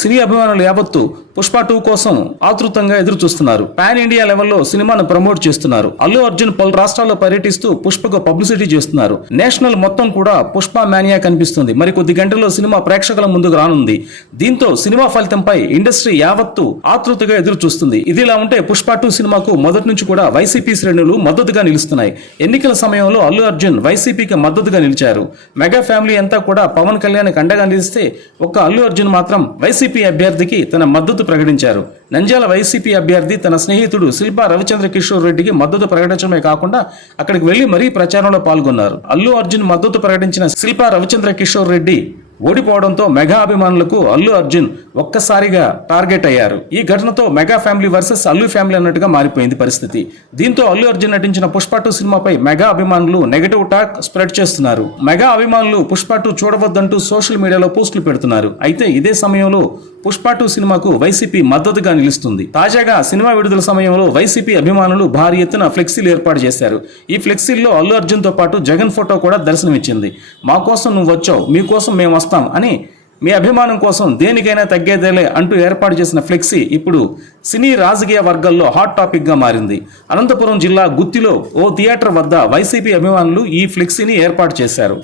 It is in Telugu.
సినీ అభిమానులు యావత్తు పుష్ప 2 కోసం ఆతృతంగా ఎదురు చూస్తున్నారు. పాన్ ఇండియా లెవెల్లో సినిమాను ప్రమోట్ చేస్తున్నారు. అల్లు అర్జున్ పలు రాష్ట్రాల్లో పర్యటిస్తూ పుష్పకు పబ్లిసిటీ చేస్తున్నారు. నేషనల్ మొత్తం కూడా పుష్ప మానియా కనిపిస్తుంది. మరి కొద్ది గంటల్లో సినిమా ప్రేక్షకుల ముందుకు రానుంది. దీంతో సినిమా ఫలితంపై ఇండస్ట్రీ యావత్తు ఆతృతగా ఎదురు చూస్తుంది. ఇదిలా ఉంటే పుష్ప 2 సినిమాకు మొదటి నుంచి కూడా వైసీపీ శ్రేణులు మద్దతుగా నిలుస్తున్నాయి. ఎన్నికల సమయంలో అల్లు అర్జున్ వైసీపీకి మద్దతుగా నిలిచారు. మెగా ఫ్యామిలీ అంతా కూడా పవన్ కళ్యాణ్కి అండగా నిలిస్తే ఒక్క అల్లు అర్జున్ మాత్రం వైసీపీ అభ్యర్థికి తన మద్దతు ప్రకటించారు. నంద్యాల వైసీపీ అభ్యర్థి తన స్నేహితుడు శిల్పా రవిచంద్ర కిషోర్ రెడ్డికి మద్దతు ప్రకటించడమే కాకుండా అక్కడికి వెళ్లి మరీ ప్రచారంలో పాల్గొన్నారు. అల్లు అర్జున్ మద్దతు ప్రకటించిన శిల్పా రవిచంద్ర కిషోర్ రెడ్డి ఓడిపోవడంతో మెగా అభిమానులకు అల్లు అర్జున్ ఒక్కసారిగా టార్గెట్ అయ్యారు. ఈ ఘటనతో mega family versus Allu family అన్నట్టుగా మారిపోయింది పరిస్థితి. దీంతో అల్లు అర్జున్ నటించిన పుష్ప 2 సినిమాపై మెగా అభిమానులు నెగటివ్ టాక్ స్ప్రెడ్ చేస్తున్నారు. మెగా అభిమానులు పుష్ప 2 చూడవద్దంటూ సోషల్ మీడియాలో పోస్టులు పెడుతున్నారు. అయితే ఇదే సమయంలో పుష్ప 2 సినిమాకు వైసీపీ మద్దతుగా నిలుస్తుంది. తాజాగా సినిమా విడుదల సమయంలో వైసీపీ అభిమానులు భారీ ఎత్తున ఫ్లెక్సీలు ఏర్పాటు చేశారు. ఈ ఫ్లెక్సీల్లో అల్లు అర్జున్ తో పాటు జగన్ ఫోటో కూడా దర్శనమిచ్చింది. మా కోసం నువ్వు వచ్చావు, మీకోసం మేము వస్తాం అని, మీ అభిమానం కోసం దేనికైనా తగ్గేదేలే అంటూ ఏర్పాటు చేసిన ఫ్లెక్సీ ఇప్పుడు సినీ రాజకీయ వర్గాల్లో హాట్ టాపిక్ గా మారింది. అనంతపురం జిల్లా గుత్తిలో ఓ థియేటర్ వద్ద వైసీపీ అభిమానులు ఈ ఫ్లెక్సీని ఏర్పాటు చేశారు.